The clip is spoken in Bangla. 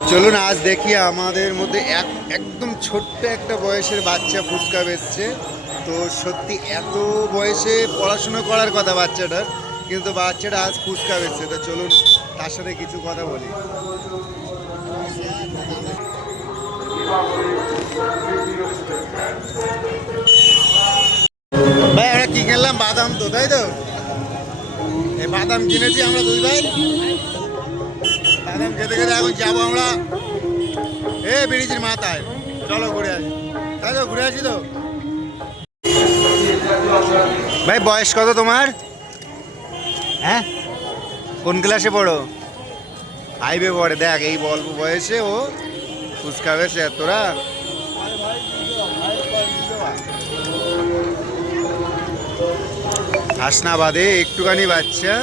চলুন আজ দেখি আমাদের মধ্যে একদম ছোট্ট একটা বয়সের বাচ্চা ফুচকা বেচছে। তো সত্যি এত বয়সে পড়াশুনো করার কথা বাচ্চাটার, কিন্তু বাচ্চাটা আজ ফুচকা বেচছে। তো চলুন তার সাথে কিছু কথা বলি। ভাই আমরা কি কিনলাম? বাদাম তো, তাই তো? এই বাদাম কিনেছি আমরা দুই ভাই। বাদাম খেতে খেতে এখন যাবো আমরা ব্রিজের মাথায়। চলো ঘুরে আসি, তাই তো? ঘুরে আসি তো। ভাই বয়স কত তোমার? হ্যাঁ, কোন ক্লাসে পড়ো? ফাইভে পড়ে। দেখ এই অল্প বয়সে ও ফুচকা বেছে। তোরা হাসনাবাদে একটুখানি বাচ্চা।